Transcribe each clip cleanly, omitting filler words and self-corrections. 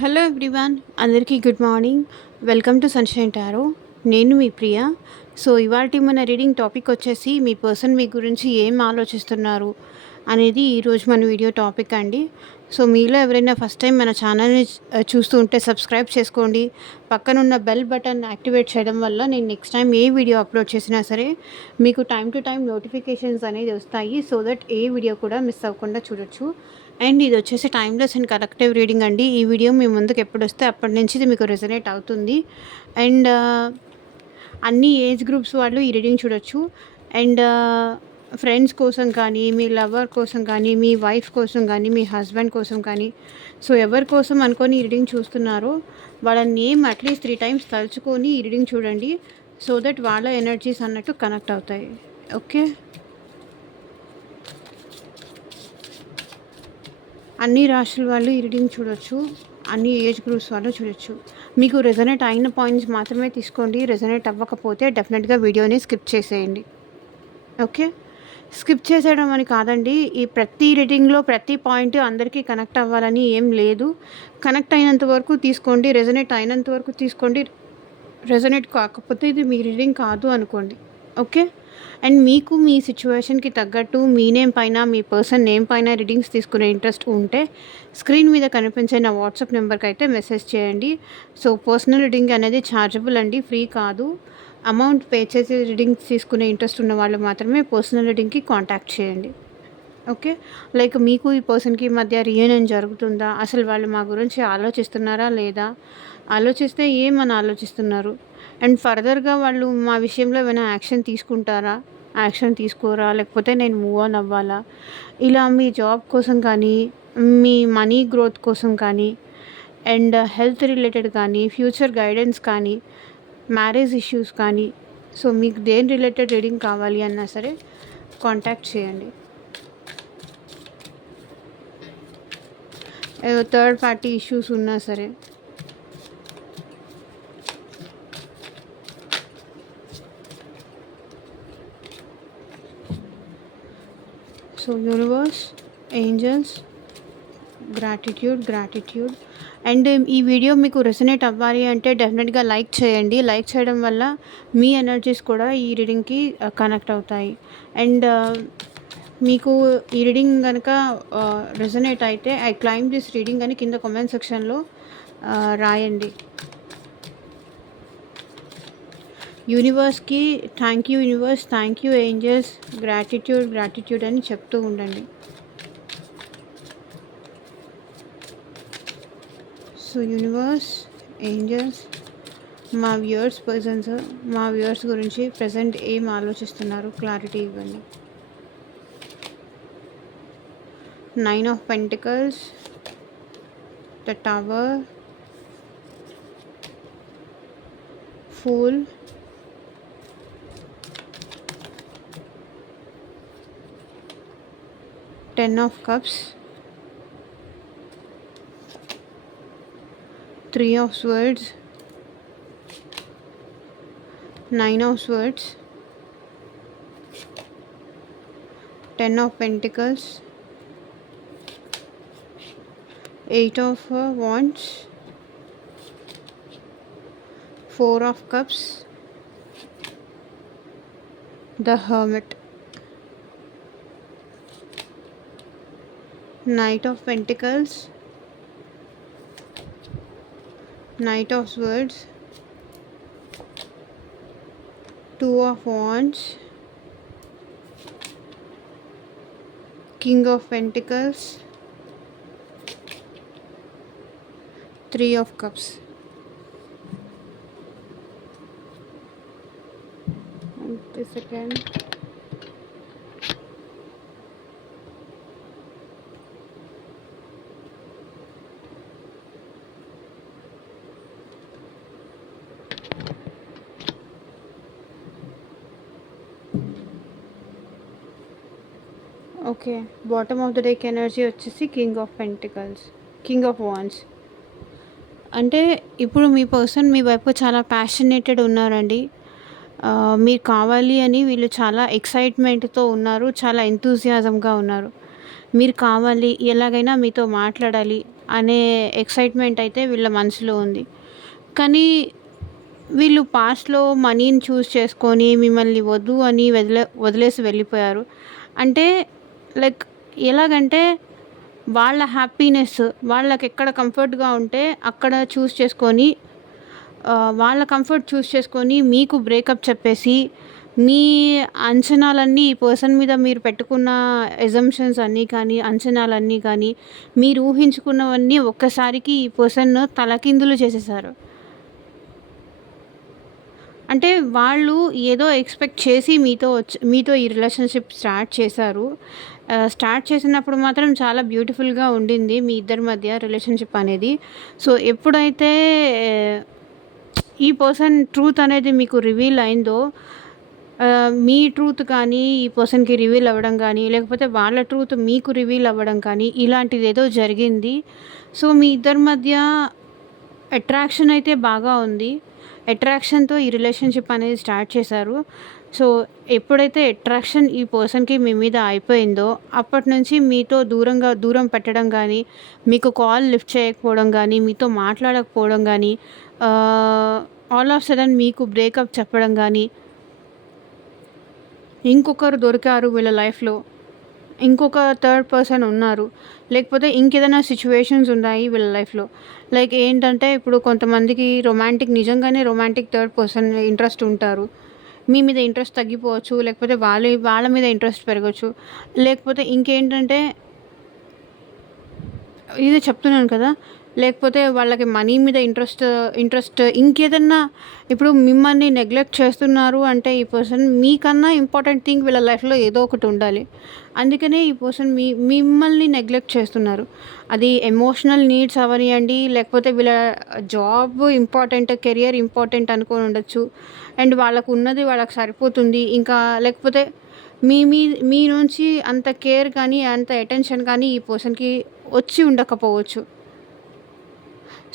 Hello everyone, అందరికీ good morning. Welcome to sunshine tarot. నేను మీ ప్రియ. So ఇవాల్టి మన రీడింగ్ టాపిక్ వచ్చేసి మీ పర్సన్ మీ గురించి ఏం ఆలోచిస్తున్నారు అనేది ఈరోజు మన వీడియో టాపిక్ అండి. సో మీలో ఎవరైనా ఫస్ట్ టైం మన ఛానల్ని చూస్తూ ఉంటే సబ్స్క్రైబ్ చేసుకోండి. పక్కనున్న బెల్ బటన్ యాక్టివేట్ చేయడం వల్ల నేను నెక్స్ట్ టైం ఏ వీడియో అప్లోడ్ చేసినా సరే మీకు టైం టు టైం నోటిఫికేషన్స్ అనేది వస్తాయి. సో దట్ ఏ వీడియో కూడా మిస్ అవ్వకుండా చూడొచ్చు. అండ్ ఇది వచ్చేసి టైమ్లెస్ అండ్ కలెక్టివ్ రీడింగ్ అండి. ఈ వీడియో మీ ముందుకు ఎప్పుడు వస్తే అప్పటి నుంచి ఇది మీకు రెజనేట్ అవుతుంది. అండ్ అన్ని ఏజ్ గ్రూప్స్ వాళ్ళు ఈ రీడింగ్ చూడొచ్చు. అండ్ ఫ్రెండ్స్ కోసం కానీ, మీ లవర్ కోసం కానీ, మీ వైఫ్ కోసం కానీ, మీ హస్బెండ్ కోసం కానీ, సో ఎవరి కోసం అనుకొని ఈ రీడింగ్ చూస్తున్నారో వాళ్ళ నేమ్ అట్లీస్ట్ 3 టైమ్స్ తలుచుకొని ఈ రీడింగ్ చూడండి. సో దట్ వాళ్ళ ఎనర్జీస్ అన్నట్టు కనెక్ట్ అవుతాయి. ఓకే, అన్ని రాశుల వాళ్ళు ఈ రీడింగ్ చూడొచ్చు, అన్ని ఏజ్ గ్రూప్స్ వాళ్ళు చూడొచ్చు. మీకు రెజనేట్ అయిన పాయింట్స్ మాత్రమే తీసుకోండి. రెజనేట్ అవ్వకపోతే డెఫినెట్గా వీడియోని స్కిప్ చేసేయండి. ఓకే, స్కిప్ చేసేయడం అని కాదండి, ఈ ప్రతి రీడింగ్లో ప్రతి పాయింట్ అందరికీ కనెక్ట్ అవ్వాలని ఏం లేదు. కనెక్ట్ అయినంత వరకు తీసుకోండి, రెజనేట్ అయినంత వరకు తీసుకోండి. రెజనేట్ కాకపోతే ఇది మీ రీడింగ్ కాదు అనుకోండి. ఓకే, అండ్ మీకు మీ సిచ్యువేషన్కి తగ్గట్టు మీ నేమ్ పైన, మీ పర్సన్ నేమ్ పైన రీడింగ్స్ తీసుకునే ఇంట్రెస్ట్ ఉంటే స్క్రీన్ మీద కనిపించే నా వాట్సాప్ నెంబర్కి అయితే మెసేజ్ చేయండి. సో పర్సనల్ రీడింగ్ అనేది ఛార్జబుల్ అండి, ఫ్రీ కాదు. అమౌంట్ పే చేసి రీడింగ్స్ తీసుకునే ఇంట్రెస్ట్ ఉన్న వాళ్ళు మాత్రమే పర్సనల్ రీడింగ్కి కాంటాక్ట్ చేయండి. ఓకే, లైక్ మీకు ఈ పర్సన్కి మధ్య రీయూనియన్ జరుగుతుందా, అసలు వాళ్ళు మా గురించి ఆలోచిస్తున్నారా లేదా, ఆలోచిస్తే ఏమని ఆలోచిస్తున్నారు, అండ్ ఫర్దర్గా వాళ్ళు మా విషయంలో ఏమైనా యాక్షన్ తీసుకుంటారా, యాక్షన్ తీసుకోరా, లేకపోతే నేను మూవ్ ఆన్ అవ్వాలా, ఇలా మీ జాబ్ కోసం కానీ, మీ మనీ గ్రోత్ కోసం కానీ, అండ్ హెల్త్ రిలేటెడ్ కానీ, ఫ్యూచర్ గైడెన్స్ కానీ, మ్యారేజ్ ఇష్యూస్ కానీ, సో మీకు దేని రిలేటెడ్ రీడింగ్ కావాలి అన్నా సరే కాంటాక్ట్ చేయండి. థర్డ్ పార్టీ ఇష్యూస్ ఉన్నా సరే. So universe, angels, gratitude. And ఈ వీడియో మీకు రెసనేట్ అవ్వాలి అంటే డెఫినెట్గా లైక్ చేయండి. లైక్ చేయడం వల్ల మీ ఎనర్జీస్ కూడా ఈ రీడింగ్కి కనెక్ట్ అవుతాయి. అండ్ మీకు ఈ రీడింగ్ కనుక రెసనేట్ అయితే ఐ క్లైమ్ దిస్ రీడింగ్ అని కింద కామెంట్ సెక్షన్లో రాయండి. యూనివర్స్కి thank you universe, thank you angels, gratitude అని చెప్తూ ఉండండి. సో యూనివర్స్, ఏంజల్స్, మా వ్యూయర్స్ గురించి ప్రజెంట్ ఏం ఆలోచిస్తున్నారు క్లారిటీ ఇవ్వండి. 9 of Pentacles, the Tower, Fool, Ten of Cups, 3 of Swords, 9 of Swords, 10 of Pentacles, 8 of Wands, 4 of Cups, the Hermit, Knight of Pentacles, Knight of Swords, 2 of Wands, King of Pentacles, 3 of Cups. Wait a second. Okay, bottom of the deck energy వచ్చేసి king of pentacles, king of wands. అంటే ఇప్పుడు మీ person మీ వైపు చాలా passionated ఉన్నారండి. మీరు కావాలి అని వీళ్ళు చాలా ఎక్సైట్మెంట్తో ఉన్నారు, చాలా ఎంతూజియాజంగా ఉన్నారు. మీరు కావాలి, ఎలాగైనా మీతో మాట్లాడాలి అనే ఎక్సైట్మెంట్ అయితే వీళ్ళ మనసులో ఉంది. కానీ వీళ్ళు పాస్ట్‌లో మనీని చేసుకొని మిమ్మల్ని వద్దు అని వదిలేసి వెళ్ళిపోయారు. అంటే లైక్ ఎలాగంటే వాళ్ళ హ్యాపీనెస్ వాళ్ళకెక్కడ కంఫర్ట్‌గా ఉంటే అక్కడ చేసుకొని వాళ్ళ కంఫర్ట్ చేసుకొని మీకు బ్రేకప్ చెప్పేసి, మీ అంచనాలన్నీ ఈ పర్సన్ మీద మీరు పెట్టుకున్న అజంప్షన్స్ అన్నీ కానీ, అంచనాలన్నీ కానీ, మీరు ఊహించుకున్నవన్నీ ఒక్కసారికి ఈ పర్సన్ తలకిందులు చేసేసారు. అంటే వాళ్ళు ఏదో ఎక్స్‌పెక్ట్ చేసి మీతో ఈ రిలేషన్‌షిప్ స్టార్ట్ చేశారు. స్టార్ట్ చేసినప్పుడు మాత్రం చాలా బ్యూటిఫుల్‌గా ఉండింది మీ ఇద్దరి మధ్య రిలేషన్‌షిప్ అనేది. సో, ఎప్పుడైతే ఈ పర్సన్ ట్రూత్ అనేది మీకు రివీల్ అయిందో, మీ ట్రూత్ కానీ ఈ పర్సన్‌కి రివీల్ అవ్వడం కానీ, లేకపోతే వాళ్ళ ట్రూత్ మీకు రివీల్ అవ్వడం కానీ ఇలాంటిదేదో జరిగింది. సో, మీ ఇద్దరి మధ్య అట్రాక్షన్ అయితే బాగా ఉంది. అట్రాక్షన్‌తో ఈ రిలేషన్‌షిప్ అనేది స్టార్ట్ చేశారు. సో, ఎప్పుడైతే అట్రాక్షన్ ఈ పర్సన్‌కి మీ మీద అయిపోయిందో, అప్పటినుంచి మీతో దూరం పెట్టడం గానీ, మీకు కాల్ లిఫ్ట్ చేయకపోవడం గానీ, మీతో మాట్లాడకపోవడం గానీ, ఆల్ ఆఫ్ సడన్ మీకు బ్రేకప్ చెప్పడం గానీ, ఇంకొకరు దొరికారు వీళ్ళ లైఫ్‌లో, ఇంకొక థర్డ్ పర్సన్ ఉన్నారు, లేకపోతే ఇంకేదైనా సిచ్యువేషన్స్ ఉన్నాయి వీళ్ళ లైఫ్‌లో. లైక్ ఏంటంటే ఇప్పుడు కొంతమందికి నిజంగానే రొమాంటిక్ థర్డ్ పర్సన్ ఇంట్రెస్ట్ ఉంటారు. మీ మీద ఇంట్రెస్ట్ తగ్గిపోవచ్చు, లేకపోతే వాళ్ళ మీద ఇంట్రెస్ట్ పెరగచ్చు. లేకపోతే ఇంకేంటంటే ఇదే చెప్తున్నాను కదా! లేకపోతే వాళ్ళకి మనీ మీద ఇంట్రెస్ట్ ఇంకేదన్నా ఇప్పుడు మిమ్మల్ని నెగ్లెక్ట్ చేస్తున్నారు అంటే ఈ పర్సన్ మీకన్నా ఇంపార్టెంట్ థింగ్ వీళ్ళ లైఫ్‌లో ఏదో ఒకటి ఉండాలి. అందుకనే ఈ పర్సన్ మిమ్మల్ని నెగ్లెక్ట్ చేస్తున్నారు. అది ఎమోషనల్ నీడ్స్ అవ్వనియండి, లేకపోతే వీళ్ళ జాబ్ ఇంపార్టెంట్, కెరియర్ ఇంపార్టెంట్ అనుకోని ఉండొచ్చు. అండ్ వాళ్ళకున్నది వాళ్ళకి సరిపోతుంది. ఇంకా లేకపోతే మీ నుంచి అంత కేర్ కానీ, అంత అటెన్షన్ కానీ ఈ పర్సన్‌కి వచ్చి ఉండకపోవచ్చు.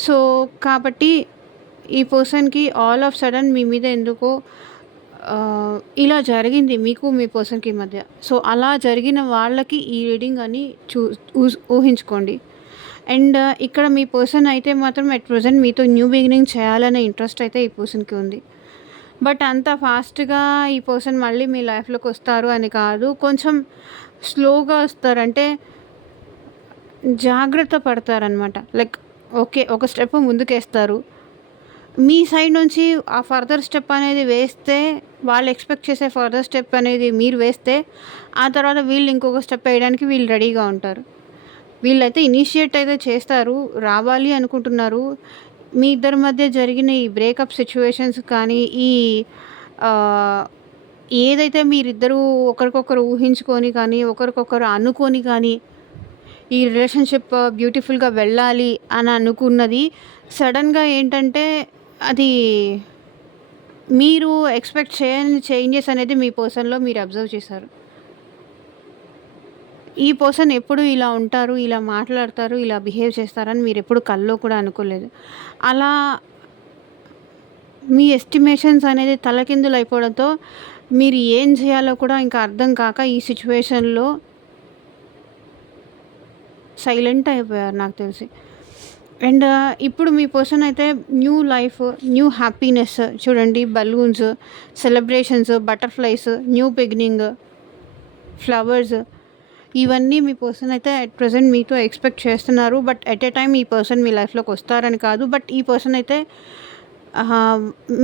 సో, కాబట్టి ఈ పర్సన్‌కి ఆల్ ఆఫ్ సడన్ మీ మీద ఎందుకో ఇలా జరిగింది మీకు మీ పర్సన్‌కి మధ్య. సో, అలా జరిగిన వాళ్ళకి ఈ రీడింగ్ అని ఊహించుకోండి. అండ్ ఇక్కడ మీ పర్సన్ అయితే మాత్రం అట్ ప్రెజెంట్ మీతో న్యూ బిగినింగ్ చేయాలనే ఇంట్రెస్ట్ అయితే ఈ పర్సన్‌కి ఉంది. బట్ అంత ఫాస్ట్‌గా ఈ పర్సన్ మళ్ళీ మీ లైఫ్‌లోకి వస్తారు అని కాదు. కొంచెం స్లోగా వస్తారు. అంటే జాగ్రత్త పడతారనమాట. Like okay. ఒక స్టెప్ ముందుకేస్తారు. మీ సైడ్ నుంచి ఆ ఫర్దర్ స్టెప్ అనేది వేస్తే, వాళ్ళు ఎక్స్‌పెక్ట్ చేసే ఫర్దర్ స్టెప్ అనేది మీరు వేస్తే, ఆ తర్వాత వీళ్ళు ఇంకొక స్టెప్ వేయడానికి వీళ్ళు రెడీగా ఉంటారు. వీళ్ళైతే ఇనిషియేట్ అయితే చేస్తారు. రావాలి అనుకుంటున్నారు. మీ ఇద్దరి మధ్య జరిగిన ఈ బ్రేకప్ సిట్యుయేషన్స్ కానీ, ఈ ఏదైతే మీరిద్దరూ ఒకరికొకరు ఊహించుకొని కానీ, ఒకరికొకరు అనుకోని కానీ, ఈ రిలేషన్‌షిప్ బ్యూటిఫుల్‌గా వెళ్ళాలి అని అనుకున్నది సడన్‌గా ఏంటంటే, అది మీరు ఎక్స్‌పెక్ట్ చేయని చేంజెస్ అనేది మీ పర్సన్‌లో మీరు అబ్జర్వ్ చేశారు. ఈ పర్సన్ ఎప్పుడు ఇలా ఉంటారు, ఇలా మాట్లాడతారు, ఇలా బిహేవ్ చేస్తారని మీరెప్పుడు కల్లో కూడా అనుకోలేదు. అలా మీ ఎస్టిమేషన్స్ అనేది తలకిందులైపోవడంతో మీరు ఏం చేయాలో కూడా ఇంకా అర్థం కాక ఈ సిట్యుయేషన్‌లో సైలెంట్ అయిపోయారు నాకు తెలిసి. అండ్ ఇప్పుడు మీ పర్సన్ అయితే న్యూ లైఫ్, న్యూ హ్యాపీనెస్ చూడండి, balloons, celebrations, butterflies, new beginning, flowers ఇవన్నీ మీ పర్సన్ అయితే అట్ ప్రెజెంట్ మీతో ఎక్స్‌పెక్ట్ చేస్తున్నారు. బట్ ఎట్ ఎ టైమ్ ఈ పర్సన్ మీ లైఫ్‌లోకి వస్తారని కాదు. బట్ ఈ పర్సన్ అయితే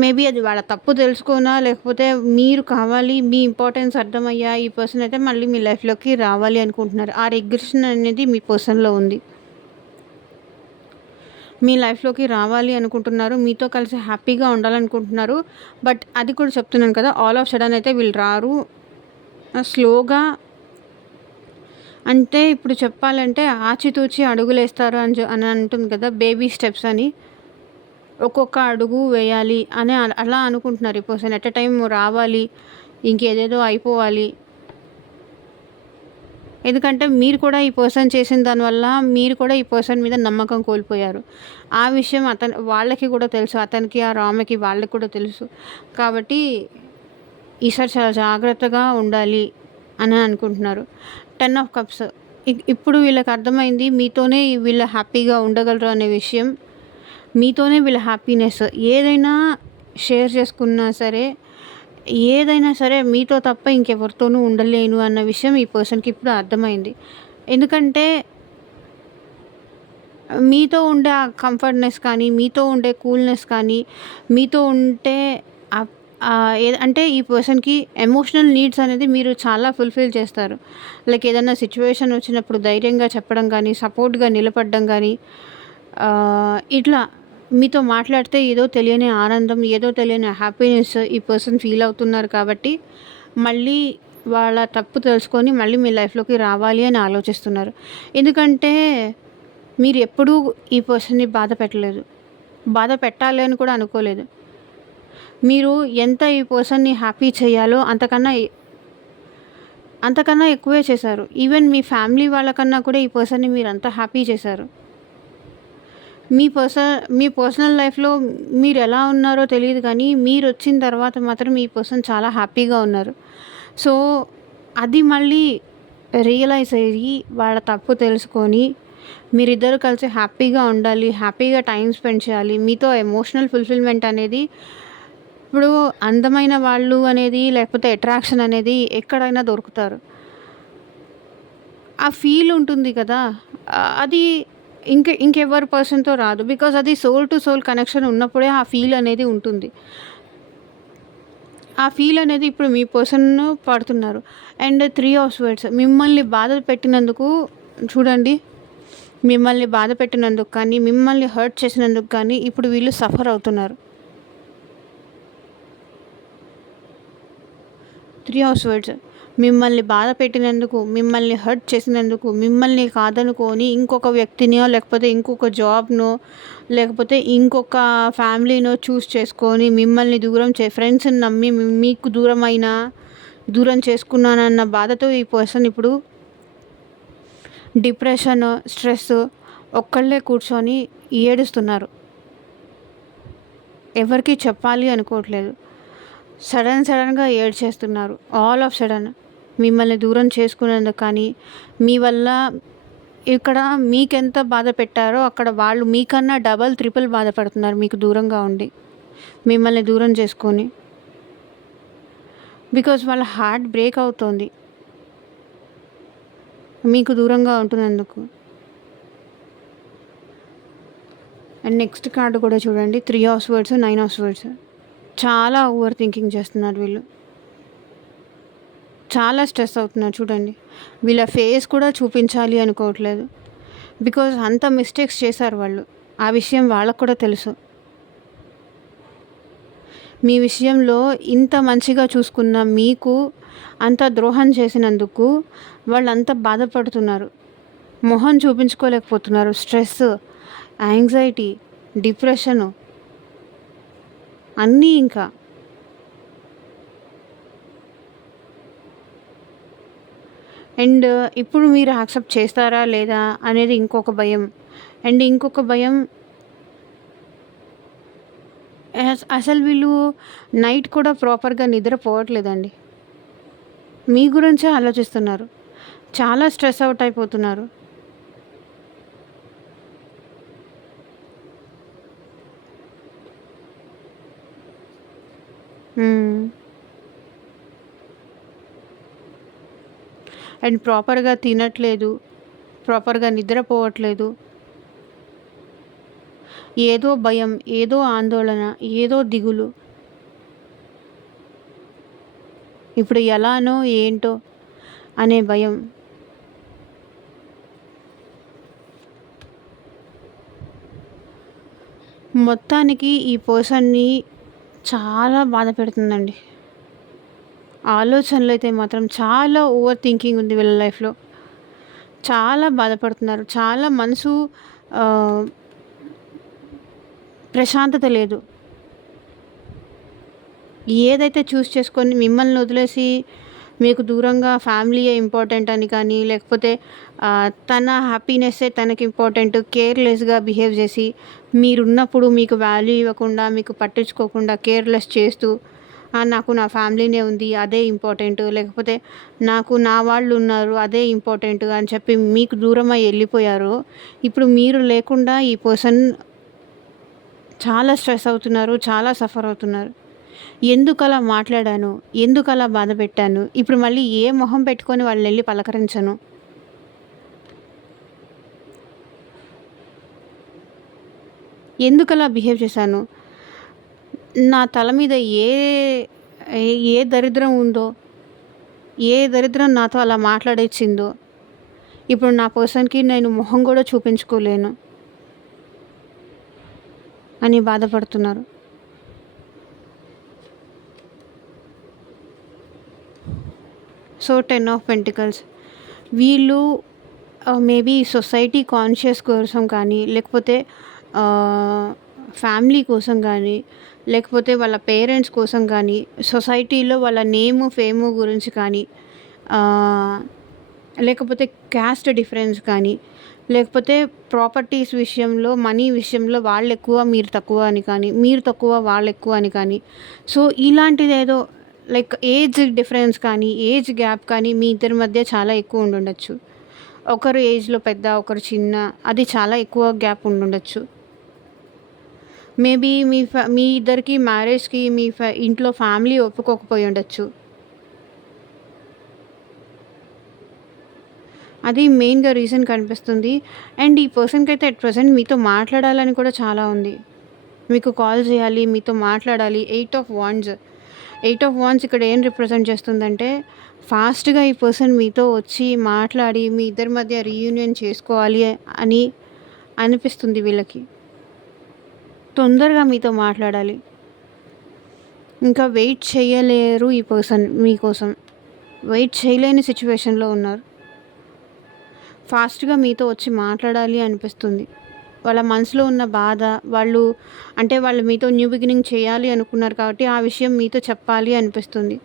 మేబీ అది వాళ్ళ తప్పు తెలుసుకోనా, లేకపోతే మీరు కావాలి, మీ ఇంపార్టెన్స్ అర్థమయ్యా ఈ పర్సన్ అయితే మళ్ళీ మీ లైఫ్‌లోకి రావాలి అనుకుంటున్నారు. ఆ రిగ్రెషన్ అనేది మీ పర్సన్‌లో ఉంది. మీ లైఫ్‌లోకి రావాలి అనుకుంటున్నారు. మీతో కలిసి హ్యాపీగా ఉండాలనుకుంటున్నారు. బట్ అది కూడా చెప్తున్నాను కదా! ఆల్ ఆఫ్ సడన్ అయితే వీళ్ళు రారు. స్లోగా అంటే ఇప్పుడు చెప్పాలంటే ఆచితూచి అడుగులేస్తారు అని అంటుంది కదా! బేబీ స్టెప్స్ అని. ఒక్కొక్క అడుగు వేయాలి అని అలా అనుకుంటున్నారు ఈ పర్సన్. ఎట్ ఎ టైమ్ రావాలి, ఇంకేదేదో అయిపోవాలి. ఎందుకంటే మీరు కూడా ఈ పర్సన్ చేసిన దానివల్ల మీరు కూడా ఈ పర్సన్ మీద నమ్మకం కోల్పోయారు. ఆ విషయం వాళ్ళకి కూడా తెలుసు. అతనికి, ఆ రామకి వాళ్ళకి కూడా తెలుసు. కాబట్టి ఈసారి చాలా జాగ్రత్తగా ఉండాలి అని అనుకుంటున్నారు. 10 ఆఫ్ కప్స్ ఇప్పుడు వీళ్ళకి అర్థమైంది మీతోనే వీళ్ళు హ్యాపీగా ఉండగలరు అనే విషయం. మీతోనే వీళ్ళ హ్యాపీనెస్. ఏదైనా షేర్ చేసుకున్నా సరే, ఏదైనా సరే మీతో తప్ప ఇంకెవరితోనూ ఉండలేను అన్న విషయం ఈ పర్సన్‌కి ఇప్పుడు అర్థమైంది. ఎందుకంటే మీతో ఉండే ఆ కంఫర్ట్‌నెస్ కానీ, మీతో ఉండే కూల్‌నెస్ కానీ, మీతో ఉంటే అంటే ఈ పర్సన్‌కి ఎమోషనల్ నీడ్స్ అనేది మీరు చాలా ఫుల్‌ఫిల్ చేస్తారు. లైక్ ఏదన్నా సిట్యుయేషన్ వచ్చినప్పుడు ధైర్యంగా చెప్పడం గానీ, సపోర్ట్‌గా నిలబడడం గానీ, ఇట్లా మీతో మాట్లాడితే ఏదో తెలియని ఆనందం, ఏదో తెలియని హ్యాపీనెస్ ఈ పర్సన్ ఫీల్ అవుతున్నారు కాబట్టి, మళ్ళీ వాళ్ళ తప్పు తెలుసుకొని మళ్ళీ మీ లైఫ్‌లోకి రావాలి అని ఆలోచిస్తున్నారు. ఎందుకంటే మీరు ఎప్పుడూ ఈ పర్సన్‌ని బాధ పెట్టలేదు. బాధ పెట్టాలి అని కూడా అనుకోలేదు. మీరు ఎంత ఈ పర్సన్‌ని హ్యాపీ చేయాలో అంతకన్నా ఎక్కువే చేశారు. ఈవెన్ మీ ఫ్యామిలీ వాళ్ళకన్నా కూడా ఈ పర్సన్‌ని మీరంత హ్యాపీ చేశారు. మీ పర్సనల్ లైఫ్‌లో మీరెలా ఉన్నారో తెలీదు కానీ, మీరొచ్చిన తర్వాత మాత్రం ఈ పర్సన్ చాలా హ్యాపీగా ఉన్నారు. సో, అది మళ్ళీ రియలైజ్ అయ్యి, వాళ్ళ తప్పు తెలుసుకొని, మీరిద్దరూ కలిసి హ్యాపీగా ఉండాలి, హ్యాపీగా టైమ్ స్పెండ్ చేయాలి. మీతో ఎమోషనల్ ఫుల్‌ఫిల్‌మెంట్ అనేది ఇప్పుడు అందమైన వాళ్ళు అనేది, లేకపోతే అట్రాక్షన్ అనేది ఎక్కడైనా దొరుకుతారు. ఆ ఫీల్ ఉంటుంది కదా! అది ఇంకెవ్వరి పర్సన్‌తో రాదు. బికాజ్ అది సోల్ టు సోల్ కనెక్షన్ ఉన్నప్పుడే ఆ ఫీల్ అనేది ఉంటుంది. ఆ ఫీల్ అనేది ఇప్పుడు మీ పర్సన్ పడుతున్నారు. అండ్ 3 ఆఫ్ స్వర్డ్స్ మిమ్మల్ని బాధ పెట్టినందుకు చూడండి. మిమ్మల్ని బాధ పెట్టినందుకు కానీ, మిమ్మల్ని హర్ట్ చేసినందుకు కానీ ఇప్పుడు వీళ్ళు సఫర్ అవుతున్నారు. 3 ఆఫ్ స్వర్డ్స్ మిమ్మల్ని బాధ పెట్టినందుకు, మిమ్మల్ని హర్ట్ చేసినందుకు, మిమ్మల్ని కాదనుకోని ఇంకొక వ్యక్తినో, లేకపోతే ఇంకొక జాబ్‌నో, లేకపోతే ఇంకొక ఫ్యామిలీనో చూస్ చేసుకొని మిమ్మల్ని ఫ్రెండ్స్‌ని నమ్మి మీకు దూరం చేసుకున్నానన్న బాధతో ఈ పర్సన్ ఇప్పుడు డిప్రెషన్, స్ట్రెస్ ఒక్కళ్ళే కూర్చొని ఏడుస్తున్నారు. ఎవరికీ చెప్పాలి అనుకోవట్లేదు. సడన్‌గా ఏడ్చేస్తున్నారు. ఆల్ ఆఫ్ సడన్ మిమ్మల్ని దూరం చేసుకున్నందుకు కానీ, మీ వల్ల ఇక్కడ మీకెంత బాధ పెట్టారో అక్కడ వాళ్ళు మీకన్నా డబల్, ట్రిపుల్ బాధపడుతున్నారు మీకు దూరంగా ఉండి. మిమ్మల్ని దూరం చేసుకొని. బికాజ్ వాళ్ళ హార్ట్ బ్రేక్ అవుతోంది మీకు దూరంగా ఉంటున్నందుకు. అండ్ నెక్స్ట్ కార్డ్ కూడా చూడండి. 3 ఆఫ్ స్వర్డ్స్, 9 ఆఫ్ స్వర్డ్స్. చాలా ఓవర్ థింకింగ్ చేస్తున్నారు వీళ్ళు. చాలా స్ట్రెస్ అవుతున్నారు చూడండి. వీళ్ళ ఫేస్ కూడా చూపించాలి అనుకోవట్లేదు. బికాజ్ అంత మిస్టేక్స్ చేశారు వాళ్ళు. ఆ విషయం వాళ్ళకు కూడా తెలుసు. మీ విషయంలో ఇంత మంచిగా చూసుకున్న మీకు అంత ద్రోహం చేసినందుకు వాళ్ళంత బాధపడుతున్నారు. మొహం చూపించుకోలేకపోతున్నారు. స్ట్రెస్, యాంగ్జైటీ, డిప్రెషను అన్నీ ఇంకా. అండ్ ఇప్పుడు మీరు యాక్సెప్ట్ చేస్తారా లేదా అనేది ఇంకొక భయం. అండ్ ఇంకొక భయం, అసలు వీళ్ళు నైట్ కూడా ప్రాపర్‌గా నిద్రపోవట్లేదండి. మీ గురించే ఆలోచిస్తున్నారు. చాలా స్ట్రెస్ అవుట్ అయిపోతున్నారు. అండ్ ప్రాపర్‌గా తినట్లేదు. ప్రాపర్‌గా నిద్రపోవట్లేదు. ఏదో భయం, ఏదో ఆందోళన, ఏదో దిగులు. ఇప్పుడు ఎలానో ఏంటో అనే భయం. మొత్తానికి ఈ పర్సన్‌ని చాలా బాధ పెడుతుందండి. ఆలోచనలు అయితే మాత్రం చాలా ఓవర్ థింకింగ్ ఉంది వీళ్ళ లైఫ్‌లో. చాలా బాధపడుతున్నారు. చాలా మనసు ప్రశాంతత లేదు. ఏదైతే చూస్ చేసుకొని మిమ్మల్ని వదిలేసి మీకు దూరంగా ఫ్యామిలీయే ఇంపార్టెంట్ అని కానీ, లేకపోతే తన హ్యాపీనెస్సే తనకి ఇంపార్టెంట్, కేర్‌లెస్‌గా బిహేవ్ చేసి, మీరున్నప్పుడు మీకు వాల్యూ ఇవ్వకుండా, మీకు పట్టించుకోకుండా కేర్‌లెస్ చేస్తూ నాకు నా ఫ్యామిలీనే ఉంది అదే ఇంపార్టెంట్, లేకపోతే నాకు నా వాళ్ళు ఉన్నారు అదే ఇంపార్టెంట్ అని చెప్పి మీకు దూరమై వెళ్ళిపోయారో, ఇప్పుడు మీరు లేకుండా ఈ పర్సన్ చాలా స్ట్రెస్ అవుతున్నారు, చాలా సఫర్ అవుతున్నారు. ఎందుకలా మాట్లాడాను? ఎందుకలా బాధపెట్టాను? ఇప్పుడు మళ్ళీ ఏ మొహం పెట్టుకొని వాళ్ళనెళ్లి పలకరించను? ఎందుకలా బిహేవ్ చేశాను? నా తల మీద ఏ ఏ ఏ దరిద్రం ఉందో, ఏ దరిద్రం నాతో అలా మాట్లాడిచ్చిందో, ఇప్పుడు నా పర్సన్‌కి నేను మొహం గూడా చూపించుకోలేను అని బాధపడుతున్నారు. సో 10 ఆఫ్ పెంటికల్స్ వీళ్ళు మేబీ సొసైటీ కాన్షియస్ కోసం కానీ, లేకపోతే ఫ్యామిలీ కోసం కానీ, లేకపోతే వాళ్ళ పేరెంట్స్ కోసం కానీ, సొసైటీలో వాళ్ళ నేము, ఫేము గురించి కానీ, లేకపోతే క్యాస్ట్ డిఫరెన్స్ కానీ, లేకపోతే ప్రాపర్టీస్ విషయంలో, మనీ విషయంలో వాళ్ళెక్కువ, మీరు తక్కువ అని కానీ, మీరు తక్కువ, వాళ్ళెక్కువ అని కానీ, సో ఇలాంటిదేదో లైక్ ఏజ్ డిఫరెన్స్ కానీ, ఏజ్ గ్యాప్ కానీ మీ ఇద్దరి మధ్య చాలా ఎక్కువ ఉండుండొచ్చు. ఒకరు ఏజ్‌లో పెద్ద, ఒకరు చిన్న, అది చాలా ఎక్కువ గ్యాప్ ఉండుండొచ్చు. మేబీ మీ ఇద్దరికి మ్యారేజ్‌కి మీ ఇంట్లో ఫ్యామిలీ ఒప్పుకోకపోయి ఉండొచ్చు. అది మెయిన్‌గా రీజన్ కనిపిస్తుంది. అండ్ ఈ పర్సన్‌కైతే అట్ ప్రెజెంట్ మీతో మాట్లాడాలని కూడా చాలా ఉంది. మీకు కాల్ చేయాలి, మీతో మాట్లాడాలి. 8 ఆఫ్ వాండ్స్. 8 ఆఫ్ వాండ్స్ ఇక్కడ ఏం రిప్రజెంట్ చేస్తుందంటే, ఫాస్ట్‌గా ఈ పర్సన్ మీతో వచ్చి మాట్లాడి, మీ ఇద్దరి మధ్య రీయూనియన్ చేసుకోవాలి అని అనిపిస్తుంది వీళ్ళకి. తొందరగా మీతో మాట్లాడాలి. ఇంకా వెయిట్ చేయలేరు ఈ పర్సన్ మీకోసం. వెయిట్ చేయలేని సిట్యుయేషన్‌లో ఉన్నారు. ఫాస్ట్‌గా మీతో వచ్చి మాట్లాడాలి అనిపిస్తుంది. వాళ్ళ మనసులో ఉన్న బాధ, వాళ్ళు మీతో న్యూ బిగినింగ్ చేయాలి అనుకున్నారు కాబట్టి, ఆ విషయం మీతో చెప్పాలి అనిపిస్తుంది.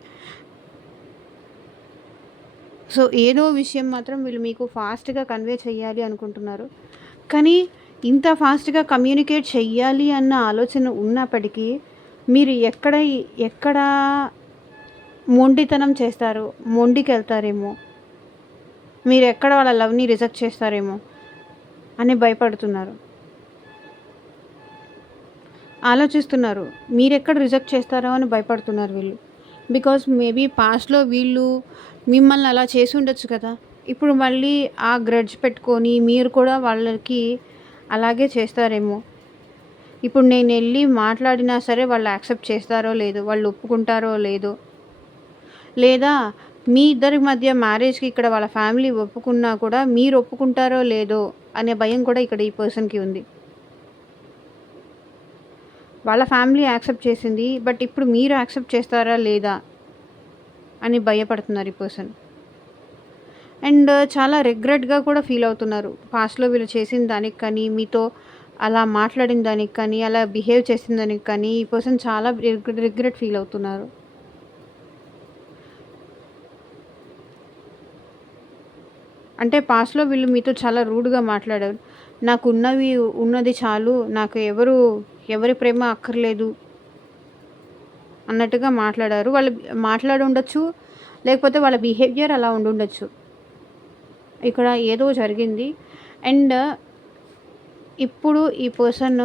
సో ఏదో విషయం మాత్రం వీళ్ళు మీకు ఫాస్ట్‌గా కన్వే చేయాలి అనుకుంటున్నారు. కానీ ఇంత ఫాస్ట్‌గా కమ్యూనికేట్ చెయ్యాలి అన్న ఆలోచన ఉన్నప్పటికీ, మీరు ఎక్కడ మొండితనం చేస్తారో, మొండికెళ్తారేమో, మీరెక్కడ వాళ్ళ లవ్‌ని రిజెక్ట్ చేస్తారేమో అని భయపడుతున్నారు. ఆలోచిస్తున్నారు. మీరెక్కడ రిజెక్ట్ చేస్తారో అని భయపడుతున్నారు వీళ్ళు. బికాజ్ మేబీ పాస్ట్‌లో వీళ్ళు మిమ్మల్ని అలా చేసి ఉండొచ్చు కదా! ఇప్పుడు మళ్ళీ ఆ గ్రడ్జ్ పెట్టుకొని మీరు కూడా వాళ్ళకి అలాగే చేస్తారేమో. ఇప్పుడు నేనెళ్ళి మాట్లాడినా సరే వాళ్ళు యాక్సెప్ట్ చేస్తారో లేదో, వాళ్ళు ఒప్పుకుంటారో లేదో, లేదా మీ ఇద్దరి మధ్య మ్యారేజ్‌కి ఇక్కడ వాళ్ళ ఫ్యామిలీ ఒప్పుకున్నా కూడా మీరు ఒప్పుకుంటారో లేదో అనే భయం కూడా ఇక్కడ ఈ పర్సన్‌కి ఉంది. వాళ్ళ ఫ్యామిలీ యాక్సెప్ట్ చేసింది. బట్ ఇప్పుడు మీరు యాక్సెప్ట్ చేస్తారా లేదా అని భయపడుతున్నారు ఈ పర్సన్. అండ్ చాలా రిగ్రెట్‌గా కూడా ఫీల్ అవుతున్నారు. పాస్ట్‌లో వీళ్ళు చేసిన దానికి కానీ, మీతో అలా మాట్లాడిన దానికి కానీ, అలా బిహేవ్ చేసిన దానికి కానీ ఈ పర్సన్ చాలా రిగ్రెట్ ఫీల్ అవుతున్నారు. అంటే పాస్ట్‌లో వీళ్ళు మీతో చాలా రూడ్‌గా మాట్లాడారు. ఉన్నది చాలు, నాకు ఎవరి ప్రేమ అక్కర్లేదు అన్నట్టుగా మాట్లాడారు. వాళ్ళు మాట్లాడుండొచ్చు, లేకపోతే వాళ్ళ బిహేవియర్ అలా ఉండుండొచ్చు. ఇక్కడ ఏదో జరిగింది. అండ్ ఇప్పుడు ఈ పర్సన్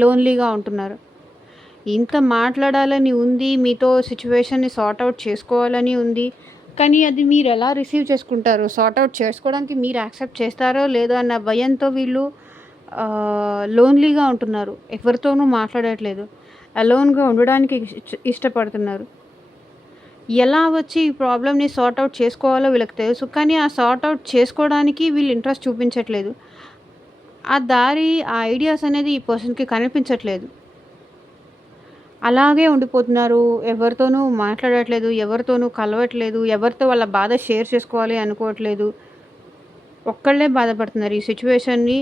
లోన్లీగా ఉంటున్నారు. ఇంత మాట్లాడాలని ఉంది, మీతో సిట్యుయేషన్‌ని సార్ట్ ఔట్ చేసుకోవాలని ఉంది. కానీ అది మీరు ఎలా రిసీవ్ చేసుకుంటారో, సార్ట్ ఔట్ చేసుకోవడానికి మీరు యాక్సెప్ట్ చేస్తారో లేదో అన్న భయంతో వీళ్ళు లోన్లీగా ఉంటున్నారు. ఎవరితోనూ మాట్లాడట్లేదు. అలోన్‌గా ఉండడానికి ఇష్టపడుతున్నారు. ఎలా వచ్చి ఈ ప్రాబ్లమ్‌ని సార్ట్ ఔట్ చేసుకోవాలో వీళ్ళకి తెలుసు. కానీ ఆ సార్ట్ ఔట్ చేసుకోవడానికి వీళ్ళు ఇంట్రెస్ట్ చూపించట్లేదు. ఆ దారి, ఆ ఐడియాస్ అనేది ఈ పర్సన్‌కి కనిపించట్లేదు. అలాగే ఉండిపోతున్నారు. ఎవరితోనూ మాట్లాడట్లేదు, ఎవరితోనూ కలవట్లేదు, ఎవరితో వాళ్ళ బాధ షేర్ చేసుకోవాలి అనుకోవట్లేదు. ఒక్కళ్ళే బాధపడుతున్నారు ఈ సిట్యుయేషన్‌ని.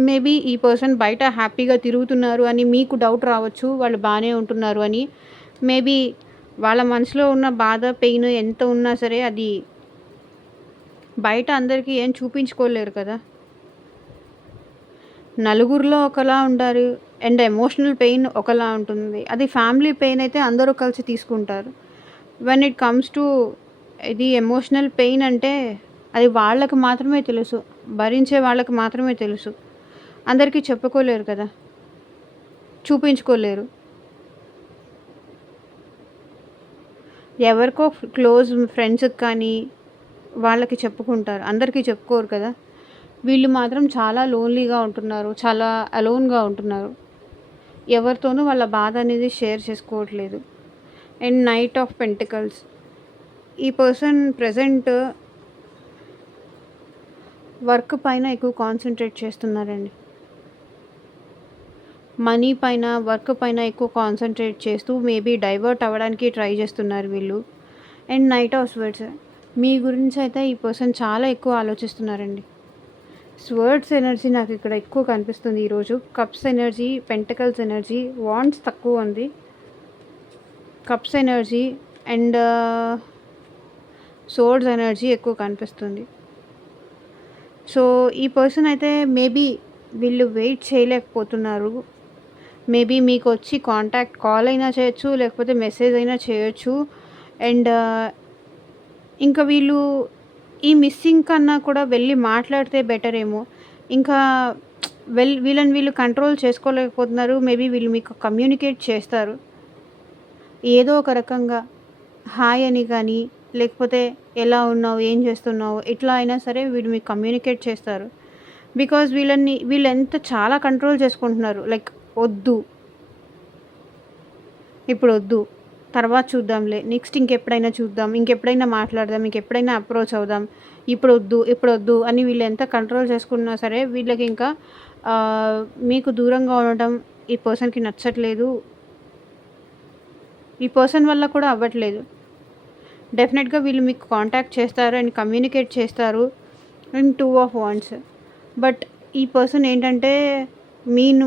మేబీ ఈ పర్సన్ బయట హ్యాపీగా తిరుగుతున్నారు అని మీకు డౌట్ రావచ్చు. వాళ్ళు బానే ఉంటున్నారు అని. మేబీ వాళ్ళ మనసులో ఉన్న బాధ, పెయిన్ ఎంత ఉన్నా సరే అది బయట అందరికీ ఏం చూపించుకోలేరు కదా! నలుగురిలో ఒకలా ఉండారు. అండ్ ఎమోషనల్ పెయిన్ ఒకలా ఉంటుంది. అది ఫ్యామిలీ పెయిన్ అయితే అందరూ కలిసి తీసుకుంటారు. వెన్ ఇట్ కమ్స్ టు ఇది ఎమోషనల్ పెయిన్ అంటే అది వాళ్ళకి మాత్రమే తెలుసు. భరించే వాళ్ళకి మాత్రమే తెలుసు. అందరికీ చెప్పుకోలేరు కదా! చూపించుకోలేరు. ఎవరికో క్లోజ్ ఫ్రెండ్స్‌కి కానీ వాళ్ళకి చెప్పుకుంటారు. అందరికీ చెప్పుకోరు కదా! వీళ్ళు మాత్రం చాలా లోన్‌లీగా ఉంటున్నారు. చాలా అలోన్‌గా ఉంటున్నారు. ఎవరితోనూ వాళ్ళ బాధ అనేది షేర్ చేసుకోవట్లేదు. అండ్ నైట్ ఆఫ్ పెంటికల్స్ ఈ పర్సన్ ప్రెజెంట్ వర్క్ పైన ఎక్కువ కాన్సంట్రేట్ చేస్తున్నారండి. మనీ పైన, వర్క్ పైన ఎక్కువ కాన్సంట్రేట్ చేస్తూ మేబీ డైవర్ట్ అవ్వడానికి ట్రై చేస్తున్నారు వీళ్ళు. అండ్ నైట్ ఆఫ్ స్వర్డ్స్ మీ గురించి అయితే ఈ పర్సన్ చాలా ఎక్కువ ఆలోచిస్తున్నారండి. స్వర్డ్స్ ఎనర్జీ నాకు ఇక్కడ ఎక్కువ కనిపిస్తుంది ఈరోజు. Cups energy, pentacles energy, wands తక్కువ ఉంది. Cups energy and swords energy ఎక్కువ కనిపిస్తుంది. సో ఈ పర్సన్ అయితే మేబీ వీళ్ళు వెయిట్ చేయలేకపోతున్నారు. మేబీ మీకు వచ్చి కాంటాక్ట్ కాల్ అయినా చేయొచ్చు, లేకపోతే మెసేజ్ అయినా చేయొచ్చు. అండ్ ఇంకా వీళ్ళు ఈ మిస్సింగ్ కన్నా కూడా వెళ్ళి మాట్లాడితే బెటర్ ఏమో. ఇంకా వీళ్ళని వీళ్ళు కంట్రోల్ చేసుకోలేకపోతున్నారు. మేబీ వీళ్ళు మీకు కమ్యూనికేట్ చేస్తారు ఏదో ఒక రకంగా. హాయ్ అని కానీ, లేకపోతే ఎలా ఉన్నావు, ఏం చేస్తున్నావు, ఇట్లా అయినా సరే వీళ్ళు మీకు కమ్యూనికేట్ చేస్తారు. బికాజ్ వీళ్ళు ఎంత చాలా కంట్రోల్ చేసుకుంటున్నారు. లైక్ వద్దు, ఇప్పుడు వద్దు, తర్వాత చూద్దాంలే, నెక్స్ట్ ఇంకెప్పుడైనా చూద్దాం, ఇంకెప్పుడైనా మాట్లాడదాం, ఇంకెప్పుడైనా అప్రోచ్ అవుదాం, ఇప్పుడు వద్దు అని వీళ్ళు ఎంత కంట్రోల్ చేసుకున్నా సరే వీళ్ళకి ఇంకా మీకు దూరంగా ఉండడం ఈ పర్సన్కి నచ్చట్లేదు. ఈ పర్సన్ వల్ల కూడా అవ్వట్లేదు. డెఫినెట్గా వీళ్ళు మీకు కాంటాక్ట్ చేస్తారు అండ్ కమ్యూనికేట్ చేస్తారు. And 2 of wands. బట్ ఈ పర్సన్ ఏంటంటే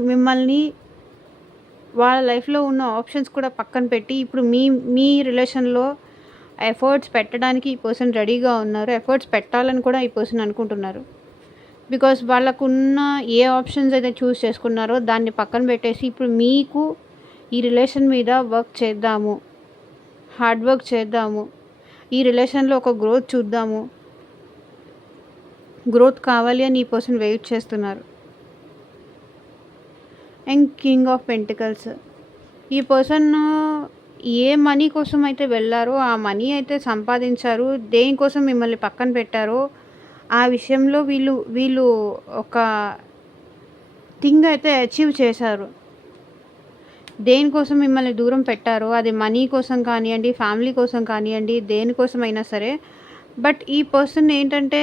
మిమ్మల్ని వాళ్ళ లైఫ్లో ఉన్న ఆప్షన్స్ కూడా పక్కన పెట్టి ఇప్పుడు మీ రిలేషన్లో ఎఫర్ట్స్ పెట్టడానికి ఈ పర్సన్ రెడీగా ఉన్నారు. ఎఫర్ట్స్ పెట్టాలని కూడా ఈ పర్సన్ అనుకుంటున్నారు. బికాస్ వాళ్ళకున్న ఏ ఆప్షన్స్ అయితే చూస్ చేసుకున్నారో దాన్ని పక్కన పెట్టేసి ఇప్పుడు మీకు ఈ రిలేషన్ మీద వర్క్ చేద్దాము, హార్డ్ వర్క్ చేద్దాము, ఈ రిలేషన్లో ఒక గ్రోత్ చూద్దాము, గ్రోత్ కావాలి అని ఈ పర్సన్ వెయిట్ చేస్తున్నారు. అండ్ కింగ్ ఆఫ్ పెంటికల్స్ ఈ పర్సన్ ఏ మనీ కోసం అయితే వెళ్ళారో ఆ మనీ అయితే సంపాదించారు. దేనికోసం మిమ్మల్ని పక్కన పెట్టారో ఆ విషయంలో వీళ్ళు ఒక థింగ్ అయితే అచీవ్ చేశారు. దేనికోసం మిమ్మల్ని దూరం పెట్టారో అది మనీ కోసం కానివ్వండి, ఫ్యామిలీ కోసం కానివ్వండి, దేనికోసమైనా సరే. బట్ ఈ పర్సన్ ఏంటంటే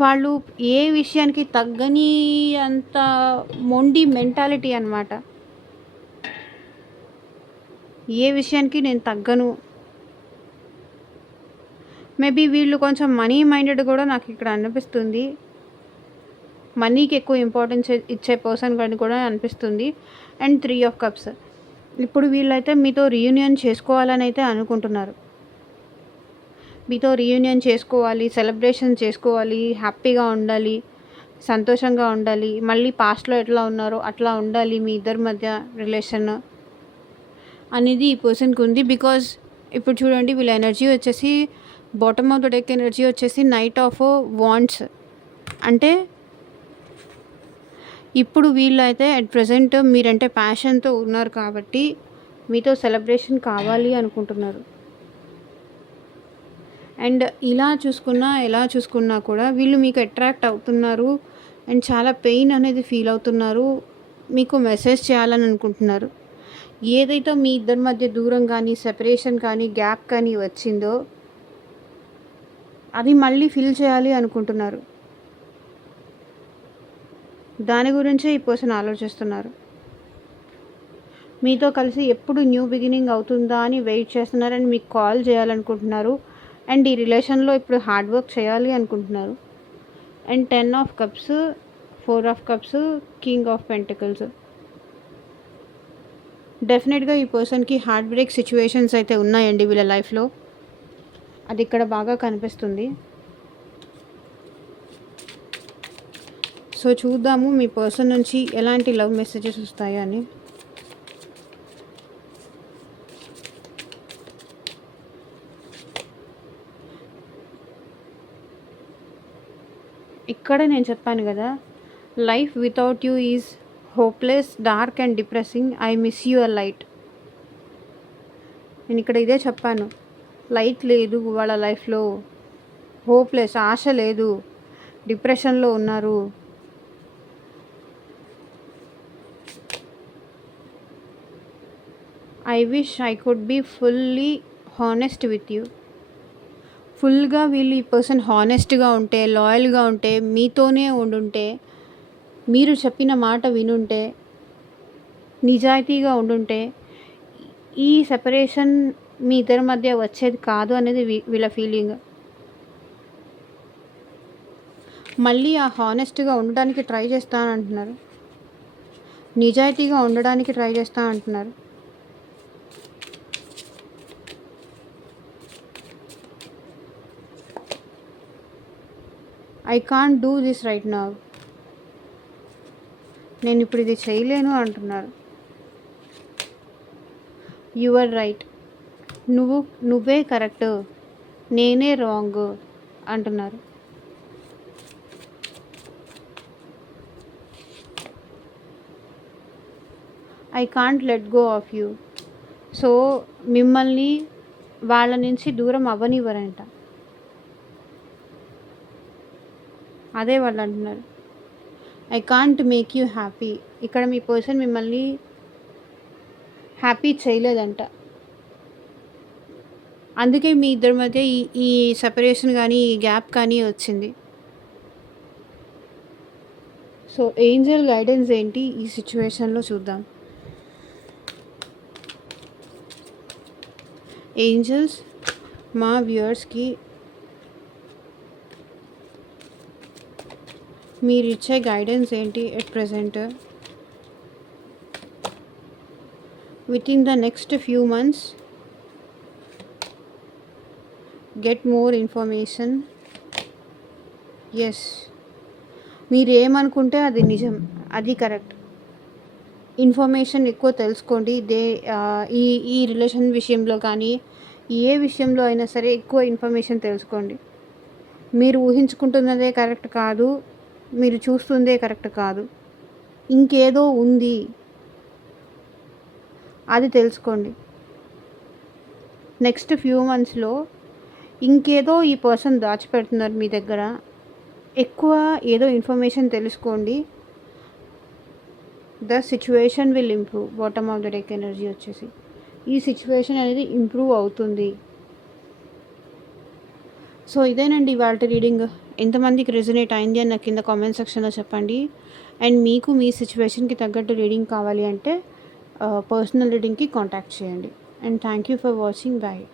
వాళ్ళు ఏ విషయానికి తగ్గని అంత మొండి మెంటాలిటీ అనమాట. ఏ విషయానికి నేను తగ్గను. మేబీ వీళ్ళు కొంచెం మనీ మైండెడ్ కూడా నాకు ఇక్కడ అనిపిస్తుంది. మనీకి ఎక్కువ ఇంపార్టెన్స్ ఇచ్చే పర్సన్ కానీ కూడా అనిపిస్తుంది. అండ్ 3 ఆఫ్ కప్స్ ఇప్పుడు వీళ్ళైతే మీతో రీయూనియన్ చేసుకోవాలని అయితే అనుకుంటున్నారు. మీతో రీయూనియన్ చేసుకోవాలి, సెలబ్రేషన్ చేసుకోవాలి, హ్యాపీగా ఉండాలి, సంతోషంగా ఉండాలి, మళ్ళీ పాస్ట్లో ఎట్లా ఉన్నారో అట్లా ఉండాలి మీ ఇద్దరి మధ్య రిలేషన్ అనేది ఈ పర్సన్కి ఉంది. బికాజ్ ఇప్పుడు చూడండి వీళ్ళ ఎనర్జీ వచ్చేసి bottom of the deck energy వచ్చేసి నైట్ ఆఫ్ వాండ్స్. అంటే ఇప్పుడు వీళ్ళైతే అట్ ప్రజెంట్ మీరంటే ప్యాషన్తో ఉన్నారు కాబట్టి మీతో సెలబ్రేషన్ కావాలి అనుకుంటున్నారు. అండ్ ఎలా చూసుకున్నా కూడా వీళ్ళు మీకు అట్రాక్ట్ అవుతున్నారు. అండ్ చాలా పెయిన్ అనేది ఫీల్ అవుతున్నారు. మీకు మెసేజ్ చేయాలని అనుకుంటున్నారు. ఏదైతే మీ ఇద్దరి మధ్య దూరం కానీ, సెపరేషన్ కానీ, గ్యాప్ కానీ వచ్చిందో అది మళ్ళీ ఫిల్ చేయాలి అనుకుంటున్నారు. దాని గురించే ఈ పర్సన్ ఆలోచిస్తున్నారు. మీతో కలిసి ఎప్పుడు న్యూ బిగినింగ్ అవుతుందా అని వెయిట్ చేస్తున్నారు. అండ్ మీకు కాల్ చేయాలనుకుంటున్నారు. అండ్ ఈ రిలేషన్లో ఇప్పుడు హార్డ్ వర్క్ చేయాలి అనుకుంటున్నారు. And 10 of cups, 4 of cups, king of pentacles. డెఫినెట్గా ఈ పర్సన్కి హార్ట్ బ్రేక్ సిచ్యువేషన్స్ అయితే ఉన్నాయండి వీళ్ళ లైఫ్లో. అది ఇక్కడ బాగా కనిపిస్తుంది. సో చూద్దాము మీ పర్సన్ నుంచి ఎలాంటి లవ్ మెసేజెస్ వస్తాయో అని. ఇక్కడ నేను చెప్పాను కదా, life without you is hopeless, dark and depressing. I miss you a light. నేను ఇక్కడ ఇదే చెప్పాను. లైట్ లేదు వాళ్ళ లైఫ్లో, హోప్లెస్, ఆశ లేదు, డిప్రెషన్లో ఉన్నారు. I wish I could be fully honest with you. ఫుల్గా వీళ్ళు ఈ పర్సన్ హానెస్ట్గా ఉంటే, లాయల్గా ఉంటే, మీతోనే ఉండుంటే, మీరు చెప్పిన మాట వినుంటే, నిజాయితీగా ఉండుంటే ఈ సెపరేషన్ మీ ఇద్దరి మధ్య వచ్చేది కాదు అనేది వీళ్ళ ఫీలింగ్. మళ్ళీ ఆ హానెస్ట్గా ఉండడానికి ట్రై చేస్తానంటున్నారు, నిజాయితీగా ఉండడానికి ట్రై చేస్తానంటున్నారు. I can't do this right now. నేను ఇప్పుడు ఇది చేయలేను అంటున్నారు. You are right. నువ్వే కరెక్ట్, నేనే రాంగ్ అంటున్నారు. I can't let go of you. So మిమ్మల్ని వాళ్ళ నుంచి దూరం అవ్వనివ్వరంట. అదే వాళ్ళు అంటున్నారు. I can't make you happy. ఇక్కడ మీ పర్సన్ మిమ్మల్ని హ్యాపీ చేయలేదంట. అందుకే మీ ఇద్దరి మధ్య ఈ సెపరేషన్ కానీ, ఈ గ్యాప్ కానీ వచ్చింది. సో ఏంజల్ గైడెన్స్ ఏంటి ఈ సిచ్యువేషన్లో చూద్దాం. ఏంజల్స్ మా వ్యూవర్స్కి మీరు ఇచ్చే గైడెన్స్ ఏంటి at present? With in the next few months get more information. Yes, మీరు ఏమనుకుంటే అది నిజం, అది కరెక్ట్. ఇన్ఫర్మేషన్ ఎక్కువ తెలుసుకోండి. ఈ రిలేషన్ విషయంలో కానీ ఏ విషయంలో అయినా సరే ఎక్కువ ఇన్ఫర్మేషన్ తెలుసుకోండి. మీరు ఊహించుకుంటున్నదే కరెక్ట్ కాదు, మీరు చూస్తుందే కరెక్ట్ కాదు, ఇంకేదో ఉంది, అది తెలుసుకోండి. నెక్స్ట్ ఫ్యూ మంత్స్లో ఇంకేదో ఈ పర్సన్ దాచిపెడుతున్నారు మీ దగ్గర. ఎక్కువ ఏదో ఇన్ఫర్మేషన్ తెలుసుకోండి. The situation will improve. Bottom of the deck energy వచ్చేసి ఈ సిచ్యువేషన్ అనేది ఇంప్రూవ్ అవుతుంది. సో ఇదేనండి ఇవాళ రీడింగ్. ఎంతమందికి రెజొనేట్ అయింది అని నాకు కింద కామెంట్ సెక్షన్లో చెప్పండి. అండ్ మీకు మీ సిచ్యువేషన్కి తగ్గట్టు రీడింగ్ కావాలి అంటే పర్సనల్ రీడింగ్కి కాంటాక్ట్ చేయండి. And thank you for watching. Bye.